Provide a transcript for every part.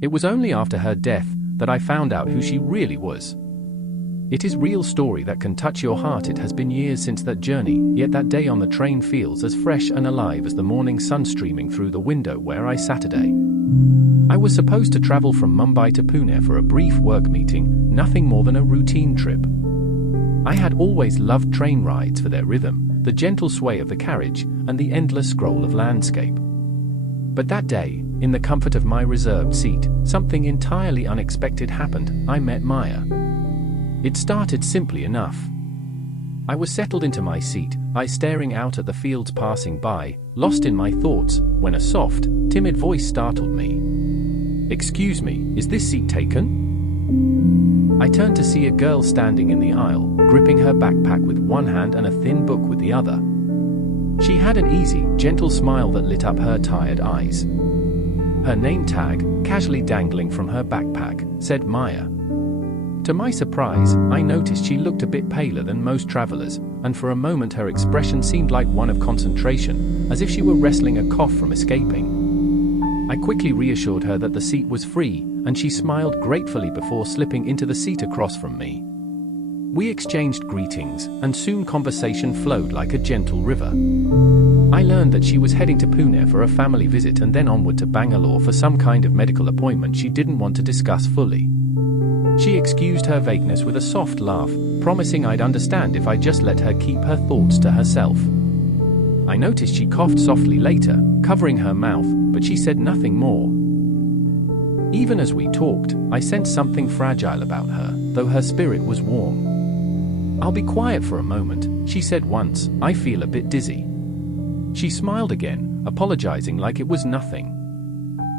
It was only after her death that I found out who she really was. It is a real story that can touch your heart. It has been years since that journey, yet that day on the train feels as fresh and alive as the morning sun streaming through the window where I sat today. I was supposed to travel from Mumbai to Pune for a brief work meeting, nothing more than a routine trip. I had always loved train rides for their rhythm, the gentle sway of the carriage, and the endless scroll of landscape. But that day, in the comfort of my reserved seat, something entirely unexpected happened. I met Maya. It started simply enough. I was settled into my seat, eyes staring out at the fields passing by, lost in my thoughts, when a soft, timid voice startled me. "Excuse me, is this seat taken?" I turned to see a girl standing in the aisle, gripping her backpack with one hand and a thin book with the other. She had an easy, gentle smile that lit up her tired eyes. Her name tag, casually dangling from her backpack, said Maya. To my surprise, I noticed she looked a bit paler than most travelers, and for a moment her expression seemed like one of concentration, as if she were wrestling a cough from escaping. I quickly reassured her that the seat was free, and she smiled gratefully before slipping into the seat across from me. We exchanged greetings, and soon conversation flowed like a gentle river. I learned that she was heading to Pune for a family visit and then onward to Bangalore for some kind of medical appointment she didn't want to discuss fully. She excused her vagueness with a soft laugh, promising I'd understand if I just let her keep her thoughts to herself. I noticed she coughed softly later, covering her mouth, but she said nothing more. Even as we talked, I sensed something fragile about her, though her spirit was warm. "I'll be quiet for a moment," she said once. "I feel a bit dizzy." She smiled again, apologizing like it was nothing.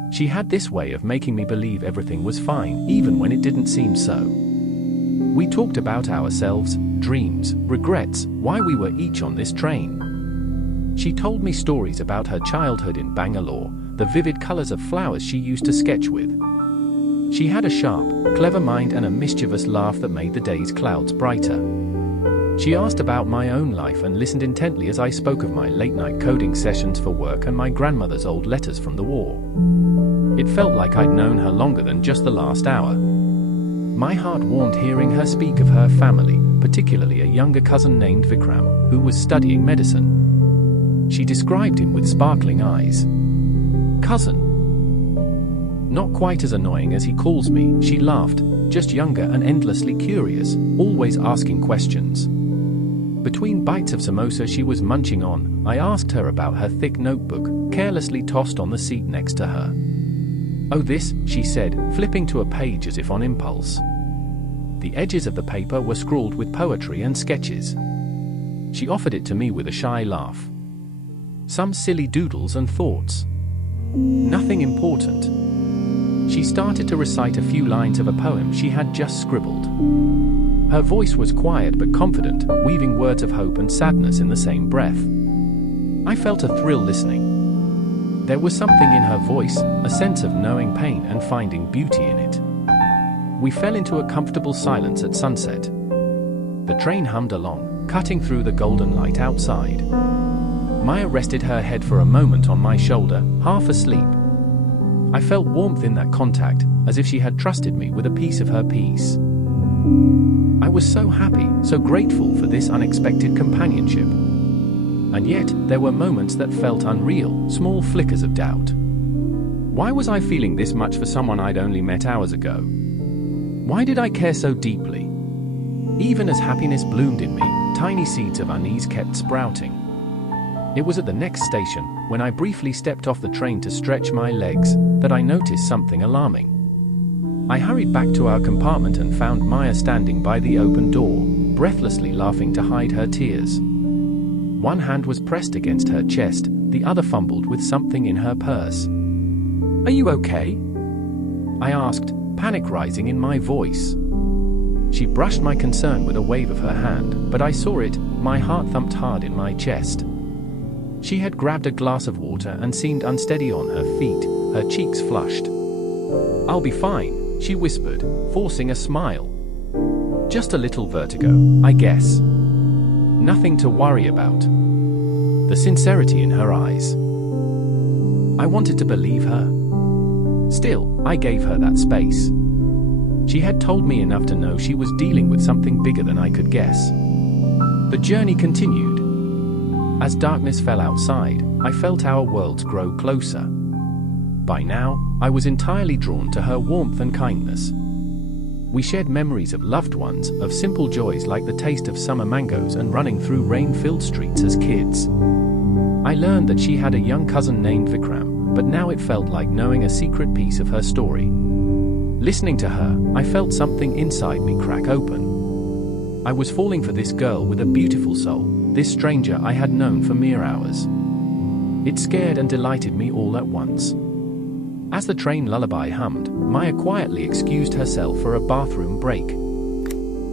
She had this way of making me believe everything was fine, even when it didn't seem so. We talked about ourselves, dreams, regrets, why we were each on this train. She told me stories about her childhood in Bangalore, the vivid colors of flowers she used to sketch with. She had a sharp, clever mind and a mischievous laugh that made the day's clouds brighter. She asked about my own life and listened intently as I spoke of my late-night coding sessions for work and my grandmother's old letters from the war. It felt like I'd known her longer than just the last hour. My heart warmed hearing her speak of her family, particularly a younger cousin named Vikram, who was studying medicine. She described him with sparkling eyes. "Cousin. Not quite as annoying as he calls me," she laughed, "just younger and endlessly curious, always asking questions." Between bites of samosa she was munching on, I asked her about her thick notebook, carelessly tossed on the seat next to her. "Oh, this," she said, flipping to a page as if on impulse. The edges of the paper were scrawled with poetry and sketches. She offered it to me with a shy laugh. Some silly doodles and thoughts. Nothing important. She started to recite a few lines of a poem she had just scribbled. Her voice was quiet but confident, weaving words of hope and sadness in the same breath. I felt a thrill listening. There was something in her voice, a sense of knowing pain and finding beauty in it. We fell into a comfortable silence at sunset. The train hummed along, cutting through the golden light outside. Maya rested her head for a moment on my shoulder, half asleep. I felt warmth in that contact, as if she had trusted me with a piece of her peace. I was so happy, so grateful for this unexpected companionship. And yet, there were moments that felt unreal, small flickers of doubt. Why was I feeling this much for someone I'd only met hours ago? Why did I care so deeply? Even as happiness bloomed in me, tiny seeds of unease kept sprouting. It was at the next station, when I briefly stepped off the train to stretch my legs, that I noticed something alarming. I hurried back to our compartment and found Maya standing by the open door, breathlessly laughing to hide her tears. One hand was pressed against her chest, the other fumbled with something in her purse. "Are you okay?" I asked, panic rising in my voice. She brushed my concern with a wave of her hand, but I saw it, my heart thumped hard in my chest. She had grabbed a glass of water and seemed unsteady on her feet, her cheeks flushed. "I'll be fine," she whispered, forcing a smile. "Just a little vertigo, I guess. Nothing to worry about." The sincerity in her eyes. I wanted to believe her. Still, I gave her that space. She had told me enough to know she was dealing with something bigger than I could guess. The journey continued. As darkness fell outside, I felt our worlds grow closer. By now, I was entirely drawn to her warmth and kindness. We shared memories of loved ones, of simple joys like the taste of summer mangoes and running through rain-filled streets as kids. I learned that she had a young cousin named Vikram, but now it felt like knowing a secret piece of her story. Listening to her, I felt something inside me crack open. I was falling for this girl with a beautiful soul, this stranger I had known for mere hours. It scared and delighted me all at once. As the train lullaby hummed, Maya quietly excused herself for a bathroom break.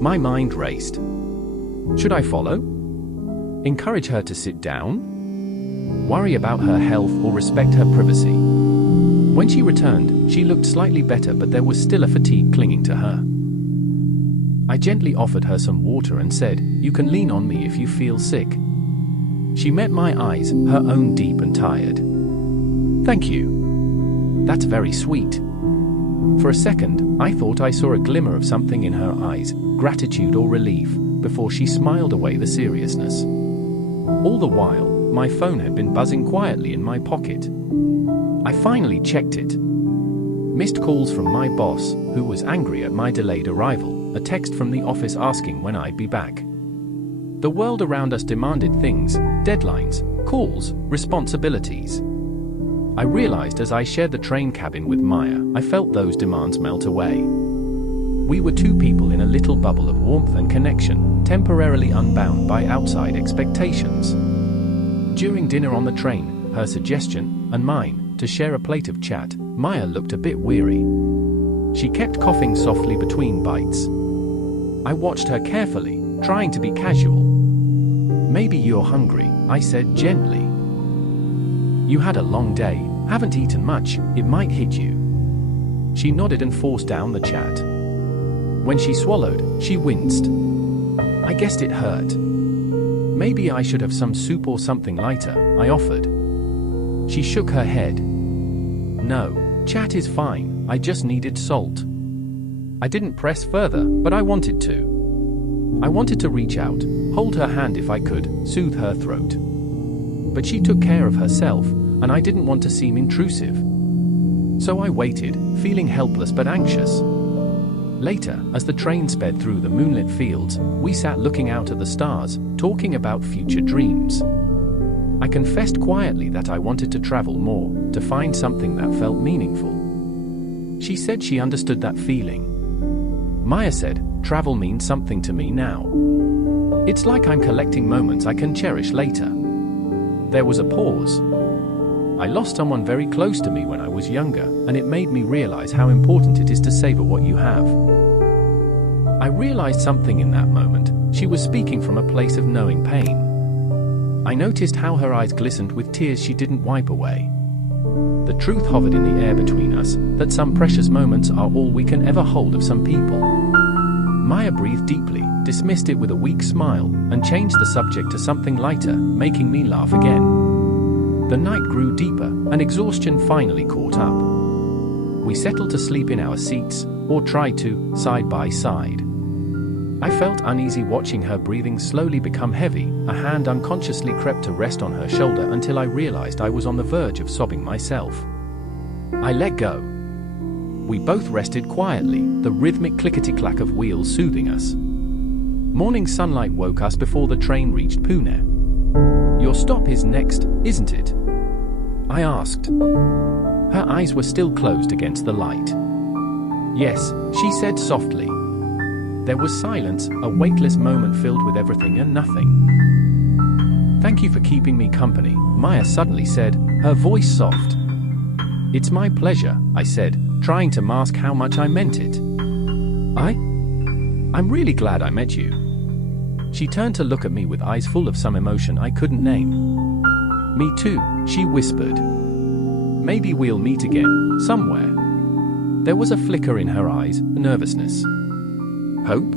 My mind raced. Should I follow? Encourage her to sit down? Worry about her health or respect her privacy? When she returned, she looked slightly better, but there was still a fatigue clinging to her. I gently offered her some water and said, "You can lean on me if you feel sick." She met my eyes, her own deep and tired. "Thank you. That's very sweet." For a second, I thought I saw a glimmer of something in her eyes, gratitude or relief, before she smiled away the seriousness. All the while, my phone had been buzzing quietly in my pocket. I finally checked it. Missed calls from my boss, who was angry at my delayed arrival, a text from the office asking when I'd be back. The world around us demanded things, deadlines, calls, responsibilities. I realized as I shared the train cabin with Maya, I felt those demands melt away. We were two people in a little bubble of warmth and connection, temporarily unbound by outside expectations. During dinner on the train, her suggestion, and mine, to share a plate of chat, Maya looked a bit weary. She kept coughing softly between bites. I watched her carefully, trying to be casual. "Maybe you're hungry," I said gently. "You had a long day, haven't eaten much, it might hit you." She nodded and forced down the chat. When she swallowed, she winced. I guessed it hurt. "Maybe I should have some soup or something lighter," I offered. She shook her head. "No, chat is fine, I just needed salt." I didn't press further, but I wanted to. I wanted to reach out, hold her hand if I could, soothe her throat. But she took care of herself, and I didn't want to seem intrusive. So I waited, feeling helpless but anxious. Later, as the train sped through the moonlit fields, we sat looking out at the stars, talking about future dreams. I confessed quietly that I wanted to travel more, to find something that felt meaningful. She said she understood that feeling. Maya said, "Travel means something to me now. It's like I'm collecting moments I can cherish later." There was a pause. I lost someone very close to me when I was younger, and it made me realize how important it is to savor what you have. I realized something in that moment. She was speaking from a place of knowing pain. I noticed how her eyes glistened with tears she didn't wipe away. The truth hovered in the air between us, that some precious moments are all we can ever hold of some people. Maya breathed deeply, dismissed it with a weak smile, and changed the subject to something lighter, making me laugh again. The night grew deeper, and exhaustion finally caught up. We settled to sleep in our seats, or tried to, side by side. I felt uneasy watching her breathing slowly become heavy. A hand unconsciously crept to rest on her shoulder until I realized I was on the verge of sobbing myself. I let go. We both rested quietly, the rhythmic clickety-clack of wheels soothing us. Morning sunlight woke us before the train reached Pune. "Your stop is next, isn't it?" I asked. Her eyes were still closed against the light. "Yes," she said softly. There was silence, a weightless moment filled with everything and nothing. "Thank you for keeping me company," Maya suddenly said, her voice soft. "It's my pleasure," I said, trying to mask how much I meant it. I'm really glad I met you." She turned to look at me with eyes full of some emotion I couldn't name. "Me too," she whispered. "Maybe we'll meet again, somewhere." There was a flicker in her eyes, nervousness. Hope?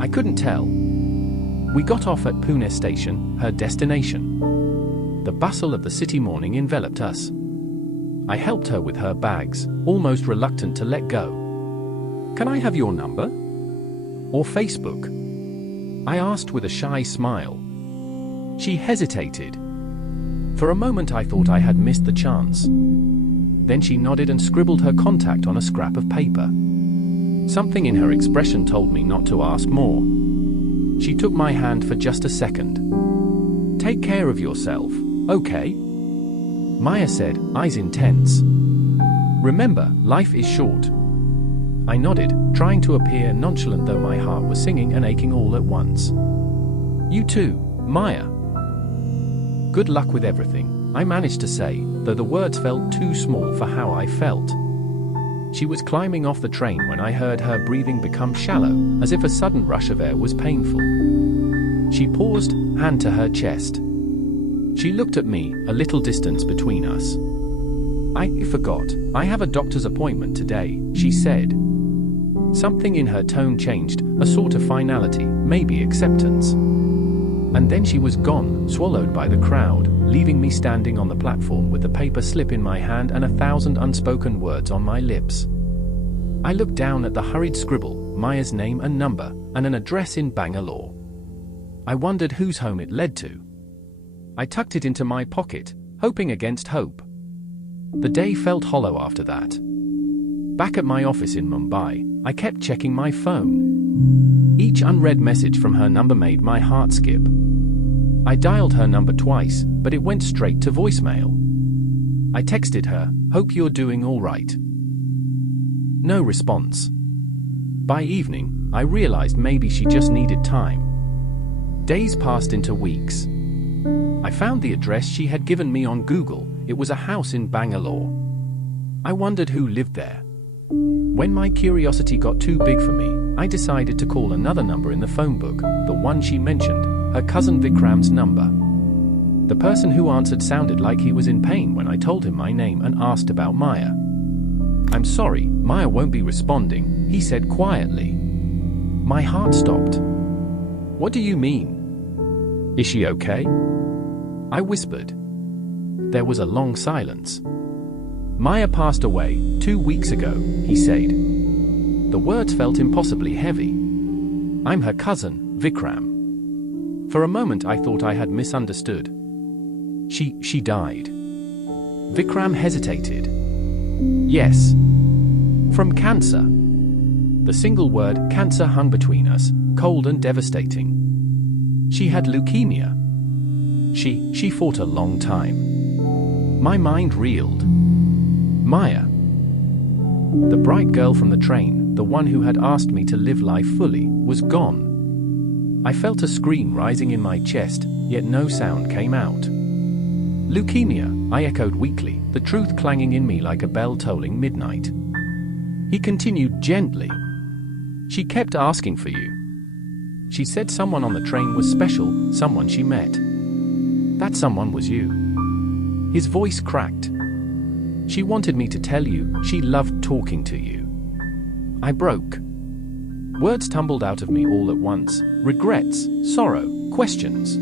I couldn't tell. We got off at Pune station, her destination. The bustle of the city morning enveloped us. I helped her with her bags, almost reluctant to let go. "Can I have your number? Or Facebook?" I asked with a shy smile. She hesitated. For a moment I thought I had missed the chance. Then she nodded and scribbled her contact on a scrap of paper. Something in her expression told me not to ask more. She took my hand for just a second. "Take care of yourself, okay?" Maya said, eyes intense. "Remember, life is short." I nodded, trying to appear nonchalant though my heart was singing and aching all at once. "You too, Maya." "Good luck with everything," I managed to say, though the words felt too small for how I felt. She was climbing off the train when I heard her breathing become shallow, as if a sudden rush of air was painful. She paused, hand to her chest. She looked at me, a little distance between us. "I forgot, I have a doctor's appointment today," she said. Something in her tone changed, a sort of finality, maybe acceptance. And then she was gone, swallowed by the crowd, leaving me standing on the platform with the paper slip in my hand and 1,000 unspoken words on my lips. I looked down at the hurried scribble, Maya's name and number, and an address in Bangalore. I wondered whose home it led to. I tucked it into my pocket, hoping against hope. The day felt hollow after that. Back at my office in Mumbai, I kept checking my phone. Each unread message from her number made my heart skip. I dialed her number twice, but it went straight to voicemail. I texted her, "Hope you're doing all right." No response. By evening, I realized maybe she just needed time. Days passed into weeks. I found the address she had given me on Google. It was a house in Bangalore. I wondered who lived there. When my curiosity got too big for me, I decided to call another number in the phone book, the one she mentioned, her cousin Vikram's number. The person who answered sounded like he was in pain when I told him my name and asked about Maya. "I'm sorry, Maya won't be responding," he said quietly. My heart stopped. "What do you mean? Is she okay?" I whispered. There was a long silence. "Maya passed away 2 weeks ago," he said. The words felt impossibly heavy. "I'm her cousin, Vikram." For a moment I thought I had misunderstood. She died." Vikram hesitated. "Yes. From cancer." The single word cancer hung between us, cold and devastating. "She had leukemia. She fought a long time." My mind reeled. Maya. The bright girl from the train, the one who had asked me to live life fully, was gone. I felt a scream rising in my chest, yet no sound came out. "Leukemia," I echoed weakly, the truth clanging in me like a bell tolling midnight. He continued gently. "She kept asking for you. She said someone on the train was special, someone she met. That someone was you." His voice cracked. "She wanted me to tell you, she loved talking to you." I broke. Words tumbled out of me all at once, regrets, sorrow, questions.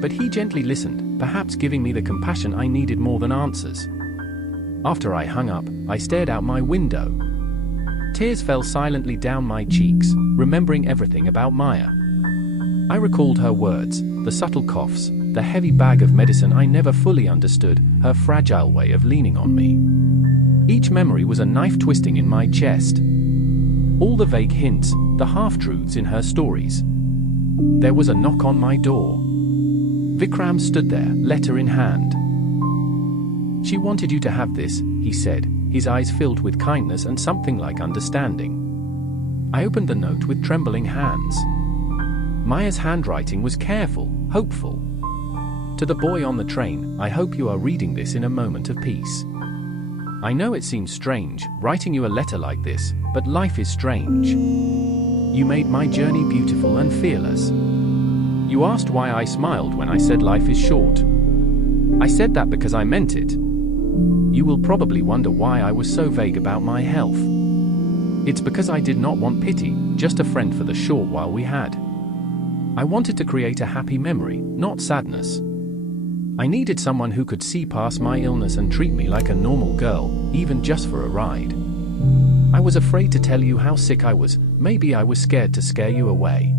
But he gently listened, perhaps giving me the compassion I needed more than answers. After I hung up, I stared out my window. Tears fell silently down my cheeks, remembering everything about Maya. I recalled her words, the subtle coughs, the heavy bag of medicine I never fully understood, her fragile way of leaning on me. Each memory was a knife twisting in my chest. All the vague hints, the half-truths in her stories. There was a knock on my door. Vikram stood there, letter in hand. "She wanted you to have this," he said, his eyes filled with kindness and something like understanding. I opened the note with trembling hands. Maya's handwriting was careful, hopeful. "To the boy on the train, I hope you are reading this in a moment of peace. I know it seems strange, writing you a letter like this, but life is strange. You made my journey beautiful and fearless. You asked why I smiled when I said life is short. I said that because I meant it. You will probably wonder why I was so vague about my health. It's because I did not want pity, just a friend for the short while we had. I wanted to create a happy memory, not sadness. I needed someone who could see past my illness and treat me like a normal girl, even just for a ride. I was afraid to tell you how sick I was, maybe I was scared to scare you away.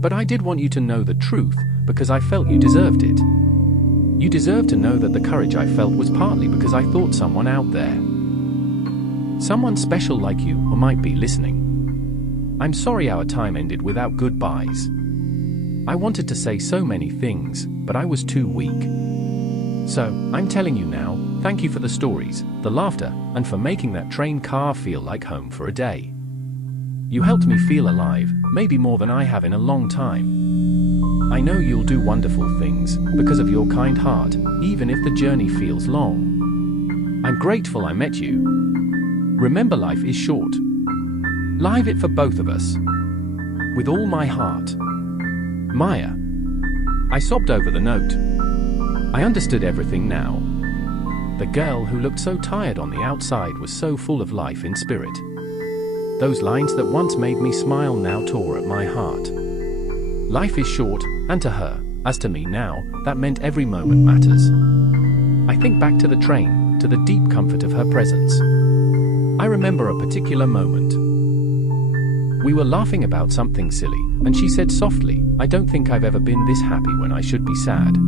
But I did want you to know the truth, because I felt you deserved it. You deserve to know that the courage I felt was partly because I thought someone out there, someone special like you, might be listening. I'm sorry our time ended without goodbyes. I wanted to say so many things, but I was too weak. So, I'm telling you now, thank you for the stories, the laughter, and for making that train car feel like home for a day. You helped me feel alive, maybe more than I have in a long time. I know you'll do wonderful things, because of your kind heart, even if the journey feels long. I'm grateful I met you. Remember, life is short. Live it for both of us. With all my heart. Maya. I sobbed over the note. I understood everything now. The girl who looked so tired on the outside was so full of life in spirit. Those lines that once made me smile now tore at my heart. Life is short, and to her, as to me now, that meant every moment matters. I think back to the train, to the deep comfort of her presence. I remember a particular moment. We were laughing about something silly, and she said softly, "I don't think I've ever been this happy when I should be sad."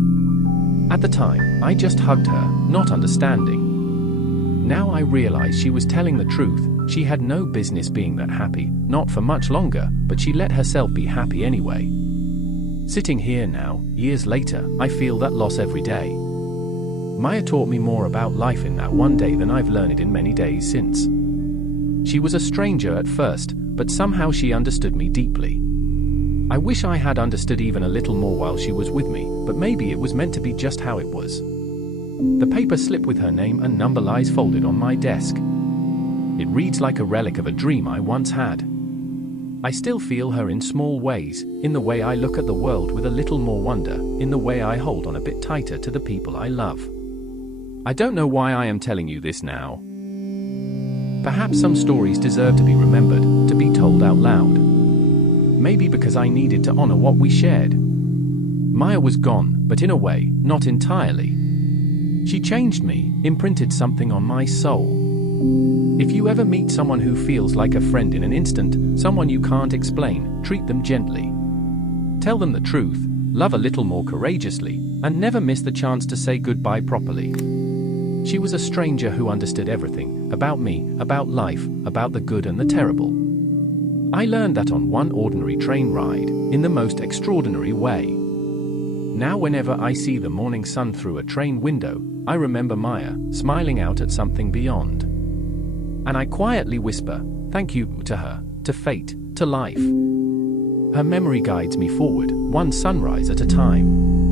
At the time, I just hugged her, not understanding. Now I realize she was telling the truth. She had no business being that happy, not for much longer, but she let herself be happy anyway. Sitting here now, years later, I feel that loss every day. Maya taught me more about life in that one day than I've learned it in many days since. She was a stranger at first, but somehow she understood me deeply. I wish I had understood even a little more while she was with me, but maybe it was meant to be just how it was. The paper slip with her name and number lies folded on my desk. It reads like a relic of a dream I once had. I still feel her in small ways, in the way I look at the world with a little more wonder, in the way I hold on a bit tighter to the people I love. I don't know why I am telling you this now. Perhaps some stories deserve to be remembered, to be told out loud. Maybe because I needed to honor what we shared. Maya was gone, but in a way, not entirely. She changed me, imprinted something on my soul. If you ever meet someone who feels like a friend in an instant, someone you can't explain, treat them gently. Tell them the truth, love a little more courageously, and never miss the chance to say goodbye properly. She was a stranger who understood everything, about me, about life, about the good and the terrible. I learned that on one ordinary train ride, in the most extraordinary way. Now whenever I see the morning sun through a train window, I remember Maya, smiling out at something beyond. And I quietly whisper, thank you, to her, to fate, to life. Her memory guides me forward, one sunrise at a time.